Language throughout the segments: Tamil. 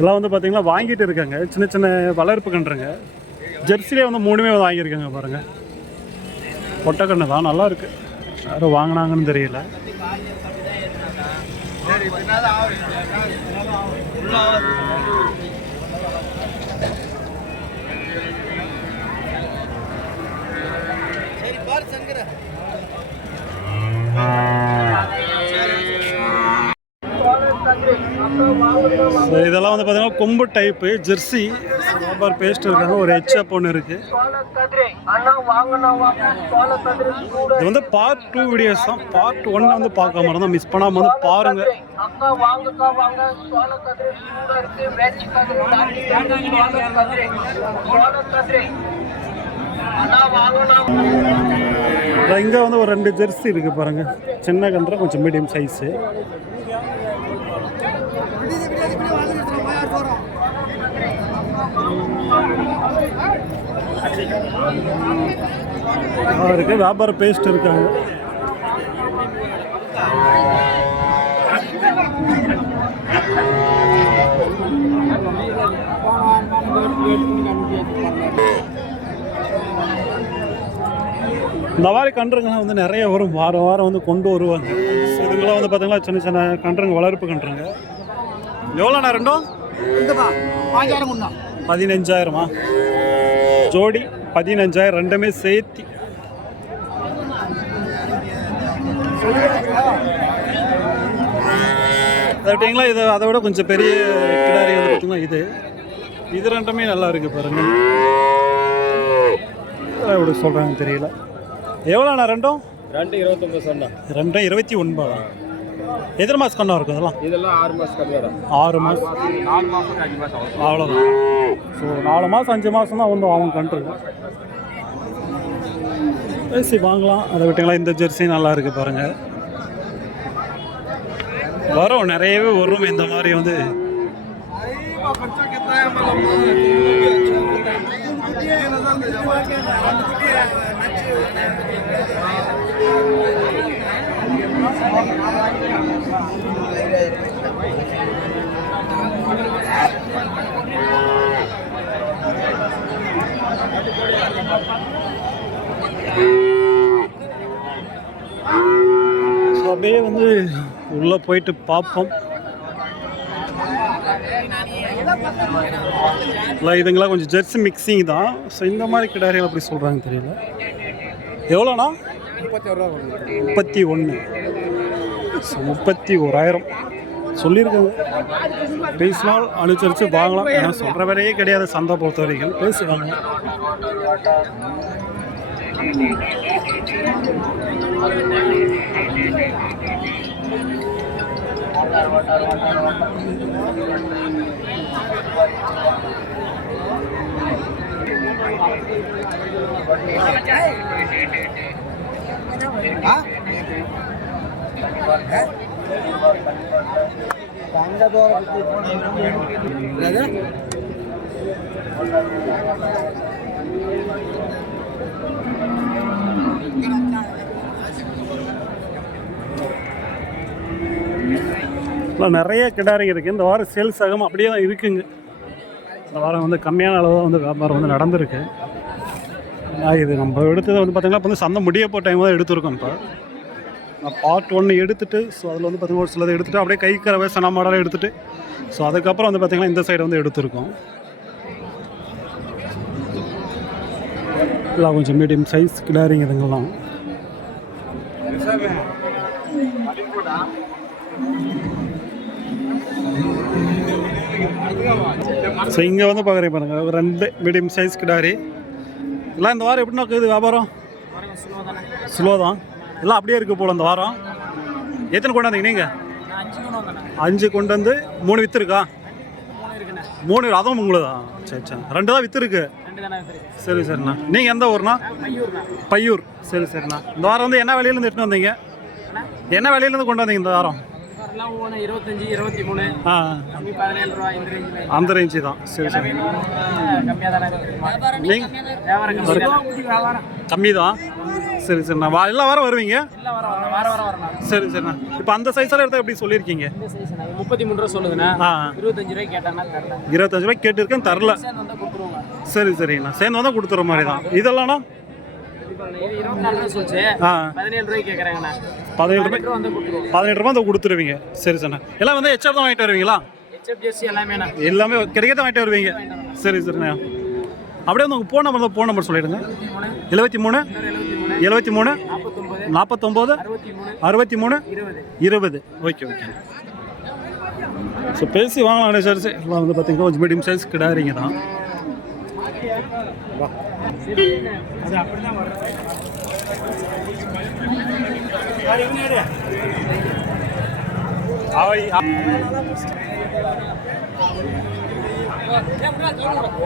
இதெல்லாம் வந்து பார்த்தீங்கன்னா வாங்கிட்டு இருக்காங்க. சின்ன சின்ன வளர்ப்பு கன்றுங்க. ஜெர்சிலே வந்து மூணுமே வந்து வாங்கியிருக்காங்க பாருங்கள் பொட்டக்கண்ணு தான். நல்லா இருக்கு. யாரும் வாங்கினாங்கன்னு தெரியல. சரி இதெல்லாம் வந்து பார்த்தீங்கன்னா கொம்பு டைப்பு ஜெர்சி சாம்பார் பேஸ்ட் இருக்காங்க ஒரு ஹெச்எப் ஒன்று இருக்குது இது வந்து பார்ட் டூ வீடியோஸ் தான். பார்ட் ஒன் வந்து பார்க்க மாதிரி தான் மிஸ் பண்ணாமல் வந்து பாருங்க. இங்கே வந்து ஒரு ரெண்டு ஜெர்சி இருக்குது பாருங்க. சின்ன கன்ற கொஞ்சம் மீடியம் சைஸு இருக்கு. வியாபார பேஸ்ட் இருக்காங்க. இந்த மாதிரி கன்றுங்கலாம் வந்து நிறைய வரும். வாரம் வாரம் வந்து கொண்டு வருவாங்க. ஸோ இதுங்களாம் வந்து பார்த்தீங்கன்னா சின்ன சின்ன கன்றுங்க வளர்ப்பு கன்றுங்க. எவ்வளோண்ணா ரெண்டும்? பதினஞ்சாயிரமா? ஜோடி பதினஞ்சாயிரம் ரெண்டுமே சேர்த்தி. பார்த்தீங்களா இது அதை விட கொஞ்சம் பெரிய கிடாரி வந்து பார்த்தீங்கன்னா இது. இது ரெண்டுமே நல்லா இருக்கு பாருங்க. இதெல்லாம் எப்படி சொல்கிறாங்கன்னு தெரியல. எவ்வளோண்ணா ரெண்டும்? ரெண்டு இருபத்தொம்பது சொன்னா ரெண்டும் இருபத்தி ஒன்பதா? எத்தனை மாதம் கண்ணா இருக்கும் இதெல்லாம்? இதெல்லாம் ஆறு மாசம் கம்மியாடா ஆறு மாதம் நாலு மாசம் அஞ்சு ஆகும். அவ்வளோதான் ஸோ நாலு மாதம் அஞ்சு மாதம் தான் வந்து அவங்க கண்ட்ரு பேசி வாங்கலாம். அதை விட்டுங்களா இந்த ஜெர்சி நல்லா இருக்கு பாருங்க. வரும் நிறையவே வரும் இந்த மாதிரி வந்து. அப்படியே வந்து உள்ளே போயிட்டு பார்ப்போம். இல்லை இதுங்களாம் கொஞ்சம் ஜெர்சி மிக்சிங் தான். ஸோ இந்த மாதிரி கிடாரிகள் அப்படி சொல்கிறாங்க தெரியல. எவ்வளோண்ணா? முப்பத்தி முப்பத்தி ஒன்று. முப்பத்தி ஓராயிரம். சொல்லியிருக்காங்க பேசினால் அனுசரித்து வாங்கலாம் ஏன்னா சொல்கிற வரையே கிடையாது சந்தை பொறுத்த வரைக்கும். பேசுவாங்க ஆ? நிறைய கிடாரி இருக்குது இந்த வாரம் சேல்ஸ் ஆகாமல் அப்படியே தான் இருக்குங்க. இந்த வாரம் வந்து கம்மியான அளவு தான் வந்து வியாபாரம் வந்து நடந்திருக்கு. இது நம்ம எடுத்தது வந்து பார்த்திங்கன்னா இப்போ வந்து சந்தை முடிய போகிற டைம் தான் எடுத்திருக்கோம் இப்போ. நான் பார்ட் ஒன்று எடுத்துட்டு ஸோ அதில் வந்து பார்த்திங்கன்னா ஒரு சிலதை எடுத்துகிட்டு அப்படியே கை கறவை சன மாடலாக எடுத்துகிட்டு ஸோ அதுக்கப்புறம் வந்து பார்த்திங்கன்னா இந்த சைடு வந்து எடுத்திருக்கோம். எல்லாம் கொஞ்சம் மீடியம் சைஸ் கிடாரிங்க இதுங்கெல்லாம். ஸோ இங்கே வந்து பார்க்குறீங்க பாருங்க ஒரு ரெண்டு மீடியம் சைஸ் கிடாரி எல்லாம் இந்த வாரம் எப்படி இருக்குது வியாபாரம்? ஸ்லோ தான். எல்லாம் அப்படியே இருக்கு போல இந்த வாரம். எத்தனை கொண்டாந்தீங்க நீங்கள் அஞ்சு கொண்டு வந்து மூணு வித்து இருக்கா? மூணு. அதுவும் உங்களுதா? சரி சரி. ரெண்டு தான் வித்து இருக்கு. சரி சரிண்ணா. நீங்கள் எந்த ஊர்ண்ணா? பையூர். சரி சரிண்ணா. இந்த வாரம் வந்து என்ன வேலையிலேருந்து எடுத்துன்னு வந்தீங்க? என்ன வேலையிலேருந்து கொண்டு வந்தீங்க இந்த வாரம்? அந்த ரேஞ்சு தான். சரி சரி. கம்மி தான் சரி சரிண்ணா வா எல்லா வாரம் வருவீங்க? எல்லாம் வர வர வார வாரம் வரணும் சரி சரிண்ணா இப்போ அந்த சைஸில் எடுத்தால் எப்படி சொல்லியிருக்கீங்க? முப்பத்தி மூணு ரூபா சொல்லுதுண்ணா. ஆ. இருபத்தஞ்சு ரூபாய்க்கு கேட்டாங்கன்னா தரல. இருபத்தஞ்சு ரூபாய் கேட்டிருக்கேன் தரல. சரி சரிங்கண்ணா சேர்ந்து வந்தால் கொடுத்துற மாதிரி தான். இதெல்லாம்ண்ணா பதினேழு ரூபாய்? பதினெட்டு ரூபாய் கொடுத்துருவீங்க. சரி சரிண்ணா எல்லாம் வந்து ஹெச்ஆர் தான் வாங்கிட்டு வருவீங்களா? எல்லாமே கிடைக்கதான் வாங்கிட்டு வருவீங்க. சரி சரிண்ணா அப்படியே உங்கள் ஃபோன் நம்பர் ஃபோன் நம்பர் சொல்லிடுங்க. எழுபத்தி மூணு. எழுபத்தி மூணு? நாற்பத்தொம்போது? அறுபத்தி மூணு? இருபது. Okay okay. ஸோ பேசி வாங்கலாம் சார் எல்லாம் வந்து பார்த்தீங்கன்னா கொஞ்சம் மீடியம் சைஸ் கிடாரிங்க தான்.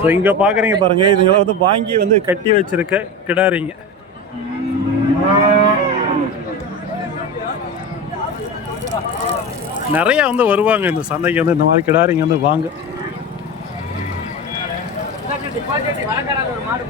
ஸோ இங்கே பார்க்குறீங்க பாருங்கள் இதுங்களை வந்து வாங்கி வந்து கட்டி வச்சிருக்க கிடாரிங்க. நிறைய வந்து வருவாங்க இந்த சந்தைக்கு வந்து இந்த மாதிரி கிடாரிங்க வந்து வாங்க. இந்த மாடு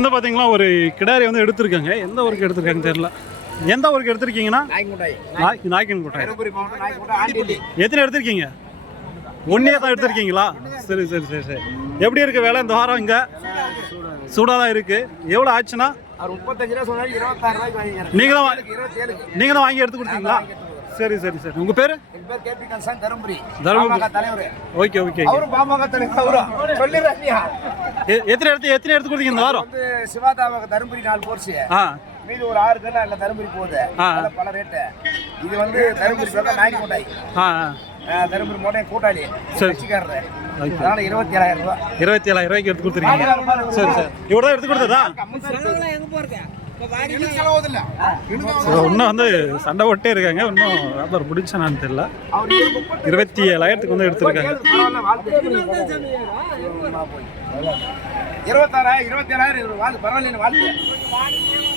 வந்து பார்த்தீங்களா ஒரு கிடாரி வந்து எடுத்திருக்காங்க. எந்த ஊருக்கு எடுத்திருக்காங்க தெரியல. எந்த ஊருக்கு எடுத்திருக்கீங்கன்னா? நாய்க்குண்டாய். நாய் நாய்க்கன் கோட்டை தருமபுரி மாவட்டம் நாய்க்குண்டாய். ஆண்டிப்பட்டி. எத்தனை எடுத்திருக்கீங்க? ஒன்றே தான் எடுத்திருக்கீங்களா? சரி சரி சரி சரி. எப்படி இருக்கு வேலை இந்த வாரம் இங்கே? சூடாக தான் இருக்கு. எவ்வளோ ஆச்சுன்னா? அவர் முப்பத்தஞ்சு ரூபா சொன்னாரு இருபத்தாறு ரூபாய்க்கு வாங்கிக்கிறேன். நீங்கள் தான் நீங்கள் தான் வாங்கி எடுத்து கொடுத்தீங்களா? சரி சரி சரி. உங்கள் பேர்? தருமபுரி. தருமபுரி. ஓகே ஓகே அவரும் பாமக தலைவர் எத்தனை எடுத்து எத்தனை எடுத்து கொடுத்தீங்க இந்த வாரம்? சிவாதாமக தருமபுரி நாலு போர்ச்சு ஆ. மீதி ஒரு ஆறு கண்ணு அதில் தருமபுரி போகுது. பல ரேட்டு இது வந்து தருமபுரி நாய்க்குண்டாய் ஆ ஆ. தருமபுரி மோட்டை கூட்டாளி. சரி. கட்சிக்காரரு. இருபத்தி ஏழாயிரம் ரூபாய். இருபத்தி ஏழாயிரம் ரூபாய்க்கு எடுத்து கொடுத்துருக்கீங்க. சரி சரி. இவ்வளோ தான் எடுத்து கொடுத்ததா இன்னும் வந்து சண்டை போட்டே இருக்காங்க. இன்னும் வியாபாரம் பிடிச்சானான்னு தெரியல. இருபத்தி ஏழாயிரத்துக்கு வந்து எடுத்திருக்காங்க. இருபத்தாறாயிரம் இருபத்தி ஏழாயிரம் வாழ்த்து பரவாயில்ல வாழ்த்து